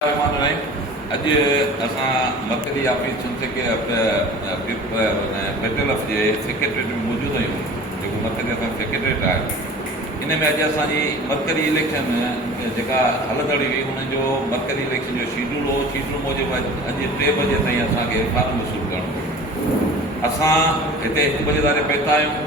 अॼु असां मर्कज़ी ऑफिस फेडरल जे सेक्रेटरेट में मौजूदु आहियूं, जेको मर्कज़ी असांजो सेक्रेटरेट आहे। इन में अॼु असांजी मर्कज़ी इलेक्शन जेका हलंदड़ हुई उन्हनि जो मर्कज़ी इलेक्शन जो शेड्यूल हो। शेड्यूल मूजिबि अॼु 3 बजे ताईं असांखे फॉर्म वसूल करणो हो। असां हिते 1 बजे ताईं पहुता आहियूं।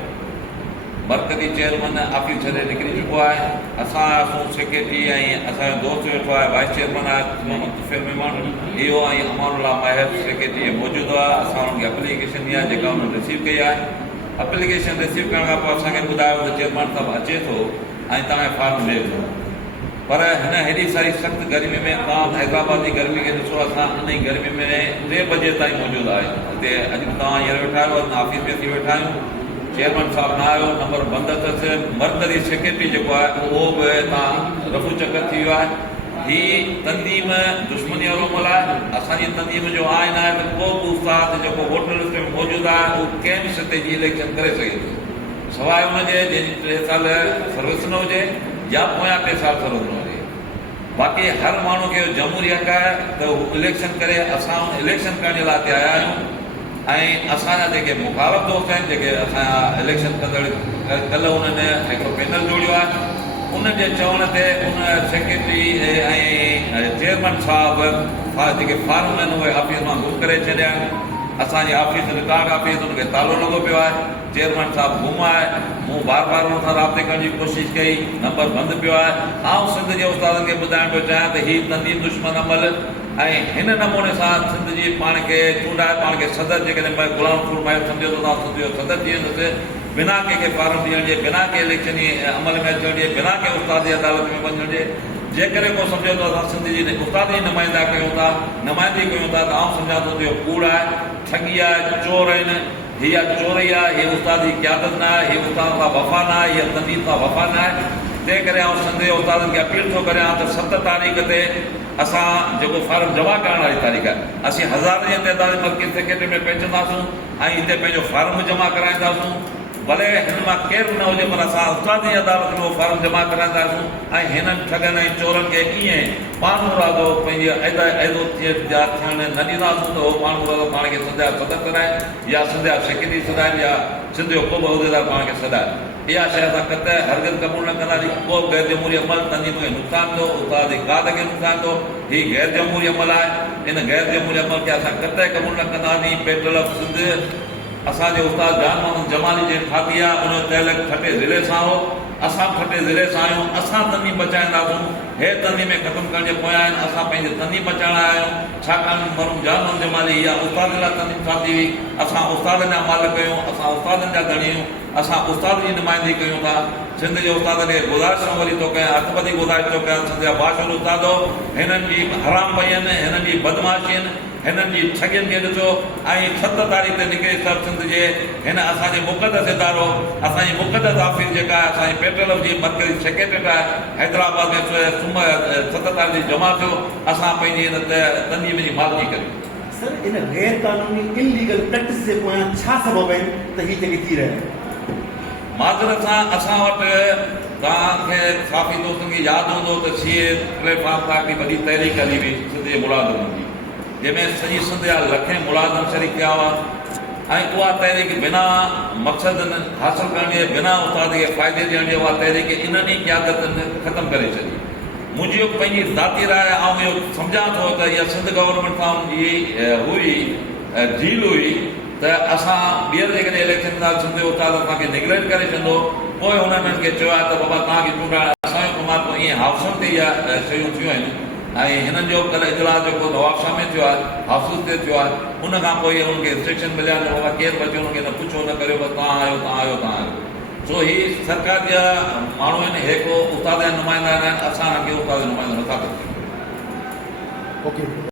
मर्कज़ी चेयरमैन ऑफिस छॾे निकिरी चुको आहे। असां सेक्रेटरी ऐं असांजो दोस्त वेठो आहे, वाइस चेयरमैन आहे मुतफ़िर मेहमान, इहो ऐं अमानुल्लाह माहिर सेक्रेटरी मौजूदु आहे। असां हुनखे एप्लीकेशन ॾिनी आहे जेका हुननि रिसीव कई आहे। एप्लीकेशन रिसीव करण खां पोइ असांखे ॿुधायो त चेयरमैन साहिबु अचे थो ऐं तव्हांखे फॉर्म ॾिए थो। पर हिन हेॾी सारी सख़्तु गर्मी में तव्हां हैदराबाद जी गर्मी खे ॾिसो, असां इन गर्मी में 3 बजे ताईं मौजूदु आहियूं हिते। अॼु तव्हां हींअर वेठा आहियो, ऑफिस में अची वेठा आहियूं। चेयरमैन साहिबु न आयो, नंबर बंदि अथसि। मर्कज़ी सेक्रेटरी जेको आहे उहो बि हितां रफू चकर थी वियो आहे। हीअ तनज़ीम दुश्मनी वारो अमल आहे। असांजी तनज़ीम जो आइन आहे त को बि उस्ताद जेको वोटर लिस्ट में मौजूदु आहे उहो कंहिं बि सतह जी इलेक्शन करे सघे थो, सवाइ हुनजे जंहिंजी 3 साल सर्विस न हुजे या पोयां 3 साल सर्विस न हुजे। बाक़ी हर माण्हू खे जमहूरी हक़ आहे त हू इलेक्शन करे। असां इलेक्शन करण जे लाइ हिते आया आहियूं ऐं असांजा जेके मुखालफ़ दोस्त आहिनि, जेके असांजा इलेक्शन कंदड़, कल्ह उन्हनि हिकिड़ो पैनल जोड़ियो आहे। उन्हनि जे चवण ते उन सेक्रेटरी ऐं चेयरमैन साहिबु जेके फार्म आहिनि उहे ऑफिस मां गुम करे छॾिया आहिनि। असांजी ऑफिस रिकॉर्ड ऑफिस उनखे तालो लॻो पियो आहे। चेयरमैन साहिबु गुम आहे। मूं बार बार हुन सां राब्ते करण जी कोशिशि कई, नंबर बंदि पियो आहे। आउं सिंध जे उस्तादनि खे ॿुधाइणु पियो चाहियां त हीअ तनज़ीम दुश्मन अमल ऐं हिन नमूने सां सिंध जी पाण खे चूंडाए, पाण खे सदर जेकॾहिं गुलाम रसूल महर सम्झो त तव्हां सिंध जो सदर थी वेंदुसि, बिना कंहिंखे फार्म ॾियण जे, बिना कंहिं इलेक्शन जी अमल में अचण जे, बिना कंहिं उस्ताद जी अदालत में वञण जे। जेकॾहिं को सम्झो त असां सिंध जी उस्ताद जी नुमाइंदा कयूं था, नुमाइंदगी कयूं था, त आउं सम्झां थो त इहो कूड़ आहे, ठगी आहे, चोर आहिनि। हीअ चोरी आहे, हीअ उस्ताद जी क़यादत न आहे, हीअ उस्ताद खां वफ़ा न आहे, हीअ तनज़ीम खां वफ़ा न आहे। तंहिं करे आउं सिंध जे उस्तादनि खे अपील थो करियां त 7 तारीख़ ते असां जेको फॉर्म जमा करण वारी तारीख़ आहे, असीं हज़ार जी तइदाद मर्कज़ी सेक्रेटरी में पहुचंदासीं ऐं हिते पंहिंजो फॉर्म जमा कराईंदासीं। भले हिन मां केरु न हुजे, पर असां उस्ताद जी अदालत में उहो फॉर्म जमा कराईंदासीं ऐं हिननि ठगनि ऐं चोरनि खे ईअं पाण मुरादो पंहिंजे ऐदो थियण न ॾींदासीं त उहो पाण मुरादो पाण खे सिंध जा सदर कराइनि या सिंध जा सेक्रेटरी सॾाइनि या सिंध जो को बि उहिदेदार पाण खे सॾाए। इहा शइ असां कतई हरगिज़ क़बूल न कंदासीं। को बि गैर जमहूरी अमल तनज़ीम खे नुक़सानु थो, उस्ताद जी काद खे नुक़सानु थो। हीअ गैर जमहूरी अमल आहे। इन गैर जमहूरी अमल खे असां कतई क़बूल न कंदासीं। फेडरल ऑफ सिंध असांजे उस्ताद जान मोहम्मद जमाली जे ठाती आहे, उन तहलक ठटे ज़िले सां हो। असां ठटे ज़िले सां आहियूं। असां तनज़ीम बचाईंदासीं। हे तनज़ीम ख़तमु करण जे पोयां आहिनि। असां पंहिंजी तनज़ीम बचाइण आया आहियूं। छाकाणि मरहूम जान मोहम्मद जमाली इहा उस्ताद लाइ तनज़ीम ठाती हुई। असां उस्तादनि जा मालिक कयूं, असां उस्तादनि जा धणी आहियूं, असां उस्ताद जी नुमाइंदगी कयूं था। सिंध जे उस्तादनि खे गुज़ारिश वरी थो कयां, हथबदी गुज़ारिश थो कयां, सिंध जा बाशर उस्तादो, हिननि जी हराम पई आहिनि, हिननि जी बदमाशी आहिनि, हिननि जी ठगियुनि खे ॾिसो ऐं 7 तारीख़ ते निकिरे सभु सिंध जे हिन असांजे मुक़दस इदारो, असांजी मुक़दस ऑफिस जेका आहे असांजी फेडरल जी मर्कज़ी सेक्रेटरेट आहे, हैदराबाद में 7 तारीख़ जी जमा थियो। असां पंहिंजी हिन तनज़ीम जी मालिकी कयूं। सर, इन गैर कानूनी इलीगल प्रैक्टिस जे पोयां छा सबब आहिनि त हीअ जेके थी रहिया आहिनि? माज़रत सां असां वटि तव्हांखे काफ़ी दोस्तनि खे यादि हूंदो त सीए प्लेटफॉर्म खां हिकिड़ी वॾी तहरीक हली हुई सिंध जे मुलाज़िमनि जी, जंहिंमें सॼी सिंध जा लखें मुलाज़िम शरीक थिया हुआ ऐं उहा तहरीक बिना मक़सदनि हासिलु करण जे, बिना उस्ताद खे फ़ाइदे ॾियण जे, उहा तहरीक इन्हनि ई क़यादतनि ख़तमु करे छॾी। मुंहिंजी पंहिंजी ज़ाती राय आउं इहो सम्झां थो त इहा सिंध गवर्नमेंट सां जी हुई डील हुई त असां ॿीहर जेकॾहिं इलेक्शन था सिंध जो उस्ताद असांखे निगलेक्ट करे छॾंदो। पोइ हुननि खे चयो आहे त बाबा तव्हांखे चूंडाइण असांजो कमु आहे। पोइ ईअं हाउसनि ते इहा शयूं थियूं आहिनि ऐं हिननि जो कल्ह इजलास जेको नवाबशाह में थियो आहे, हाउसिस ते थियो आहे, उन खां पोइ हुननि खे इंस्ट्रक्शन मिलिया त बाबा केरु बि अचे हुनखे न पुछो न करियो, बसि तव्हां आयो, तव्हां आयो, तव्हां आयो। सो हीअ सरकार जा माण्हू आहिनि, हे को उस्ताद जा नुमाइंदा आहिनि। असां के उस्ताद जो नुमाइंदो नथा कयूं। ओके।